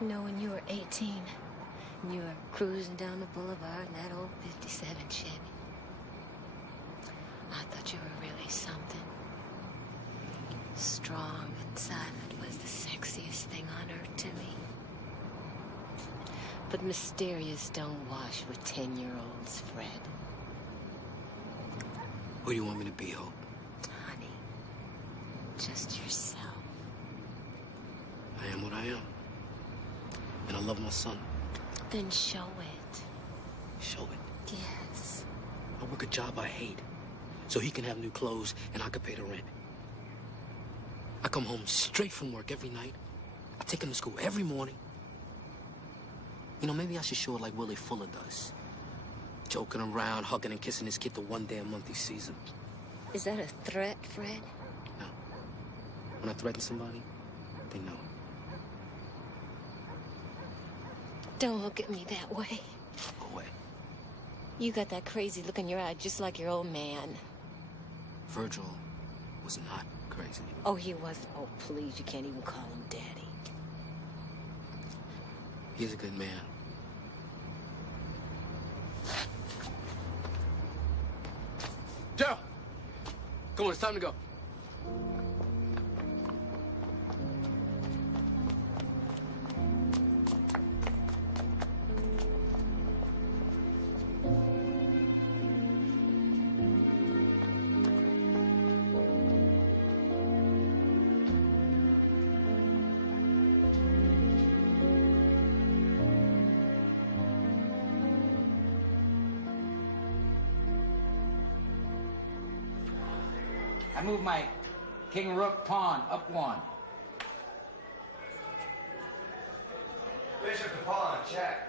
You know, when you were 18, and you were cruising down the boulevard in that old 57 Chevy, I thought you were really something. Strong and silent was the sexiest thing on earth to me. But mysterious don't wash with 10-year-olds, Fred. Who do you want me to be, Hope? Honey, just yourself. I am what I am. And I love my son. Then show it. Show it. Yes. I work a job I hate, so he can have new clothes and I can pay the rent. I come home straight from work every night. I take him to school every morning. You know, maybe I should show it like Willie Fuller does. Joking around, hugging and kissing his kid the one day a month he sees him. Is that a threat, Fred? No. When I threaten somebody, they know it. Don't look at me that way. Go away. You got that crazy look in your eye just like your old man. Virgil was not crazy. Oh, he wasn't. Oh, please, you can't even call him Daddy. He's a good man. Daryl! Come on, it's time to go. I move my king, rook, pawn, up one. Bishop to pawn, check.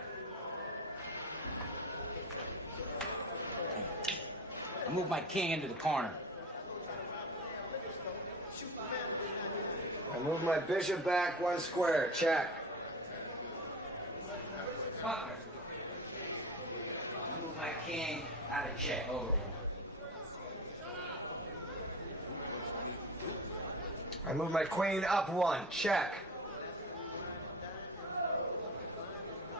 I move my king into the corner. I move my bishop back one square, check. Butler. I move my king out of check, over one. I move my queen up one, check.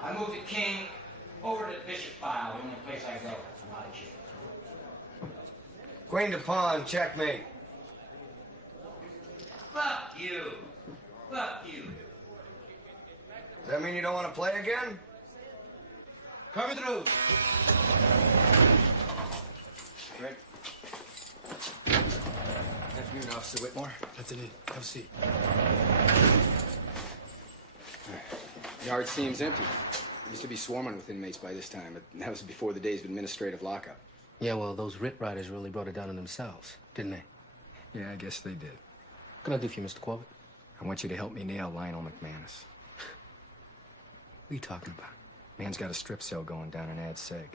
I move the king over to the bishop file, the only place I go. I'm out of check. Queen to pawn, checkmate. Fuck you. Fuck you. Does that mean you don't want to play again? Cover through. Greg. Afternoon, Officer Whitmore. Afternoon. Have a seat. Yard seems empty. Used to be swarming with inmates by this time, but that was before the days of administrative lockup. Yeah, well, those Rit Riders really brought it down on themselves, didn't they? Yeah, I guess they did. What can I do for you, Mr. Corbett? I want you to help me nail Lionel McManus. What are you talking about? Man's got a strip cell going down in Ad Seg.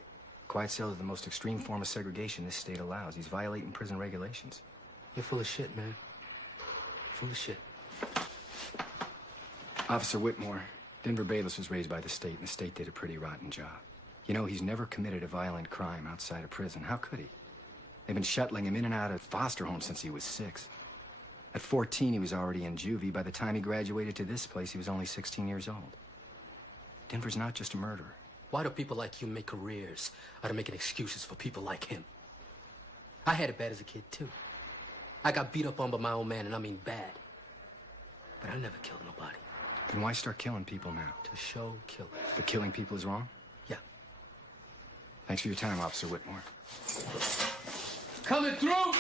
Quiet cells are the most extreme form of segregation this state allows. He's violating prison regulations. You're full of shit, man. Full of shit. Officer Whitmore, Denver Bayless was raised by the state, and the state did a pretty rotten job. You know, he's never committed a violent crime outside of prison. How could he? They've been shuttling him in and out of foster homes since he was 6. At 14, he was already in juvie. By the time he graduated to this place, he was only 16 years old. Denver's not just a murderer. Why do people like you make careers out of making excuses for people like him? I had it bad as a kid, too. I got beat up on by my old man, and I mean bad. But I never killed nobody. Then why start killing people now? To show killers. But killing people is wrong? Yeah. Thanks for your time, Officer Whitmore. Coming through!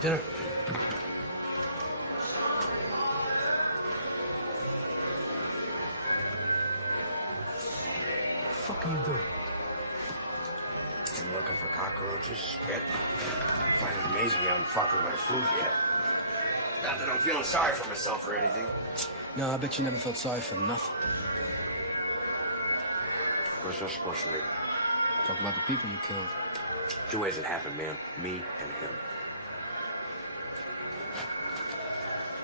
Dinner. What the fuck are you doing? I'm looking for cockroaches, spit. I find it amazing you haven't fucked with my food yet. Not that I'm feeling sorry for myself or anything. No, I bet you never felt sorry for nothing. What's that supposed to mean? Talk about the people you killed. Two ways it happened, man. Me and him.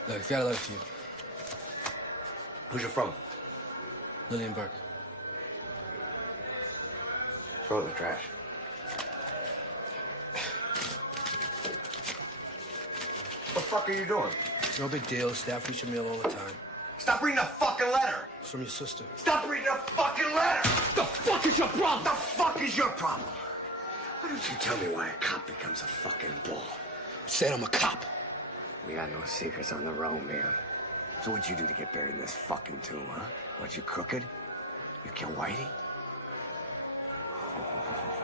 Look, I got a letter for you. Who's you from? Lillian Burke. Throw it in the trash. What the fuck are you doing? It's no big deal. Staff reach your mail all the time. Stop reading the fucking letter! It's from your sister. Stop reading the fucking letter! The fuck is your problem? The fuck is your problem? Why don't you tell me why a cop becomes a fucking bull? Said I'm a cop. We got no secrets on the road, man. So what'd you do to get buried in this fucking tomb, huh? What, you crooked? You kill Whitey? Oh.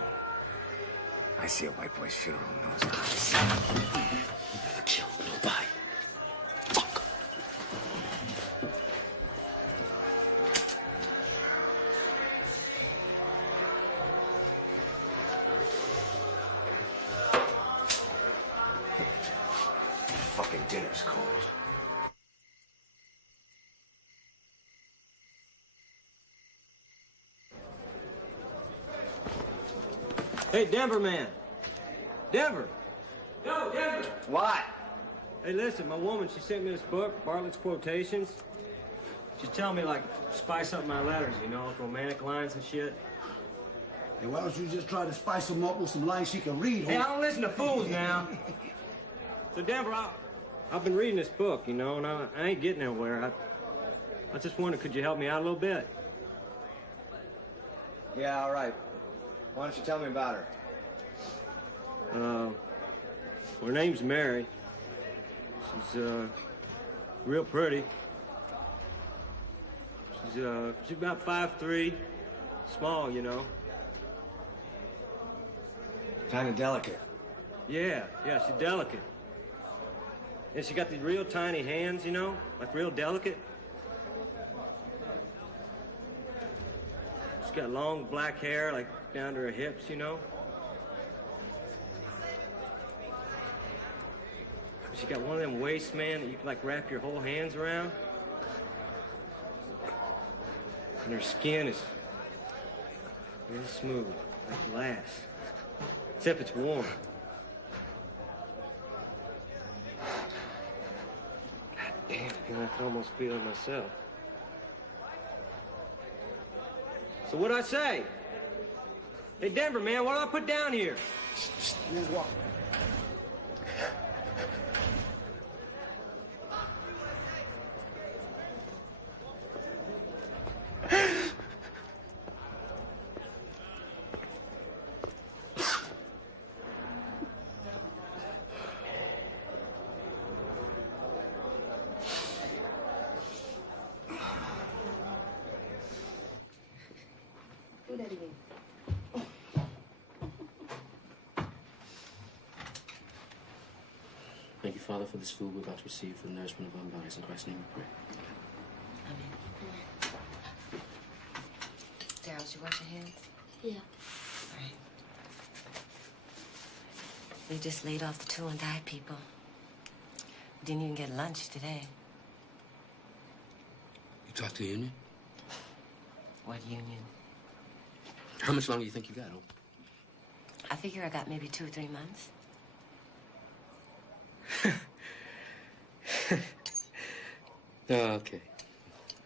I see a white boy's funeral in those eyes. You never killed nobody. Fuck. Fucking dinner's cold. Hey, Denver man. Denver. Yo, Denver. What? Hey, listen, my woman, she sent me this book, Bartlett's Quotations. She's telling me, like, spice up my letters, you know, romantic lines and shit. Hey, why don't you just try to spice them up with some lines she can read, Hey, I don't listen to fools now. So, Denver, I've been reading this book, you know, and I ain't getting nowhere. I just wondered, could you help me out a little bit? Yeah, all right. Why don't you tell me about her? Her name's Mary. She's, real pretty. She's about 5'3", small, you know. Kind of delicate. Yeah, she's delicate. And she got these real tiny hands, you know, like real delicate. She's got long black hair, like down to her hips, you know. She got one of them waists, man, that you can like wrap your whole hands around. And her skin is real smooth, like glass. Except it's warm. God damn, you know, I can almost feel it myself. So what'd I say? Hey, Denver, man, what do I put down here? Just walk. Do that again. Thank you, Father, for this food we're about to receive for the nourishment of our bodies. In Christ's name we pray. Amen. Daryl, did you wash your hands? Yeah. All right. We just laid off the 2 undied people. We didn't even get lunch today. You talked to the union? What union? How much longer do you think you got, Hope? I figure I got maybe 2 or 3 months. Oh, okay.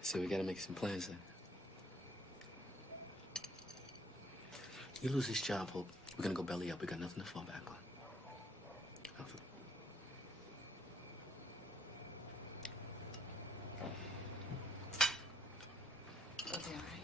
So we gotta make some plans then. You lose this job, Hope, we're gonna go belly up. We got nothing to fall back on. Alpha. Okay, all right.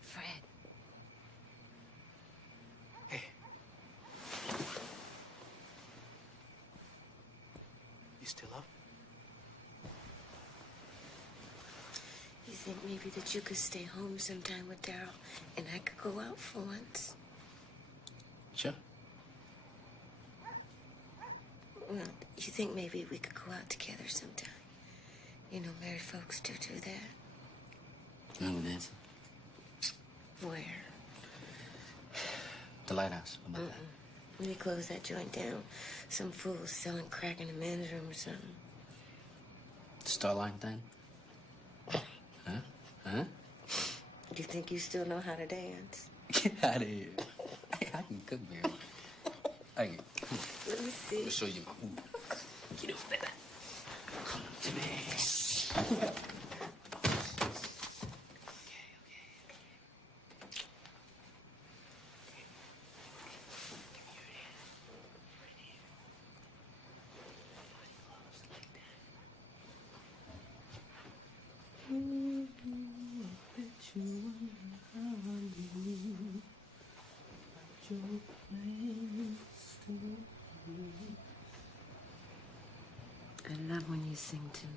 Fred. You still up? He said think maybe that you could stay home sometime with Daryl and I could go out for once? Sure. Well, you think maybe we could go out together sometime? You know, married folks do that. You know, Nancy? Where? The lighthouse. How about that? When they close that joint down, some fool's selling crack in the men's room or something. The Starline thing? Huh? Huh? You think you still know how to dance? Get out of here. Hey, I can cook, man. Hey, Let me see. I'll show you my move. Get over there. Come to me. I love when you sing to me.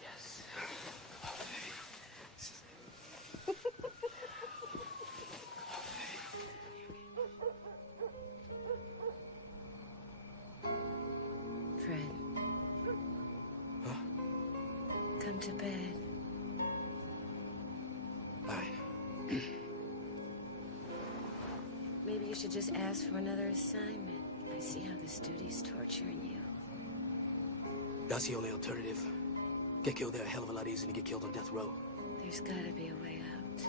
Yes. Fred. Huh? Come to bed. All right. Maybe you should just ask for another assignment. I see how this duty's torturing you. That's the only alternative. Get killed there a hell of a lot easier than to get killed on death row. There's gotta be a way out.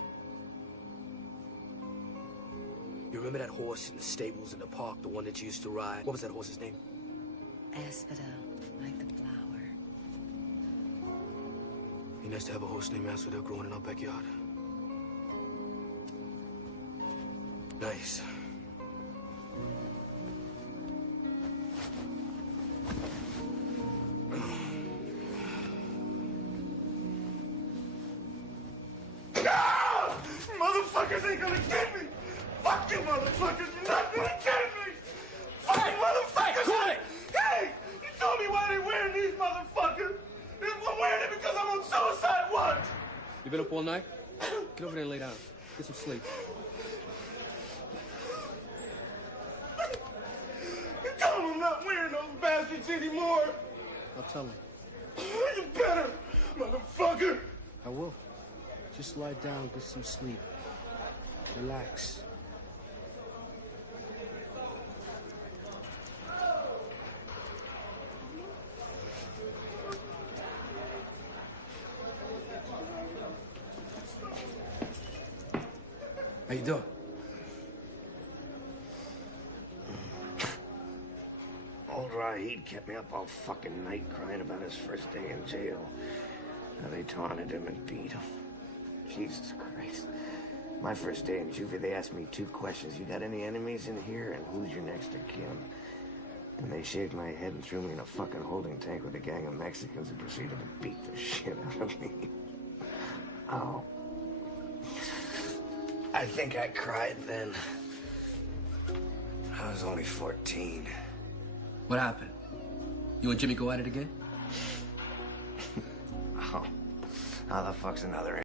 You remember that horse in the stables in the park, the one that you used to ride? What was that horse's name? Asphodel, like the flower. Be nice to have a horse named Asphodel growing in our backyard. Nice. Motherfuckers ain't gonna get me! Fuck you, motherfuckers! You're not gonna get me! Fucking motherfuckers! Quit it! Hey! You told me why they wearing these motherfuckers! I'm wearing it because I'm on suicide watch! You been up all night? Get over there and lay down. Get some sleep. You tell them I'm not wearing those bastards anymore! I'll tell him. You better, motherfucker! I will. Just lie down, get some sleep. Relax. How you doing? Old Rahid kept me up all fucking night crying about his first day in jail. How they taunted him and beat him. Jesus Christ. My first day in juvie, they asked me 2 questions. You got any enemies in here? And who's your next of kin? And they shaved my head and threw me in a fucking holding tank with a gang of Mexicans who proceeded to beat the shit out of me. Oh. I think I cried then. I was only 14. What happened? You and Jimmy go at it again? Oh. How the fuck's another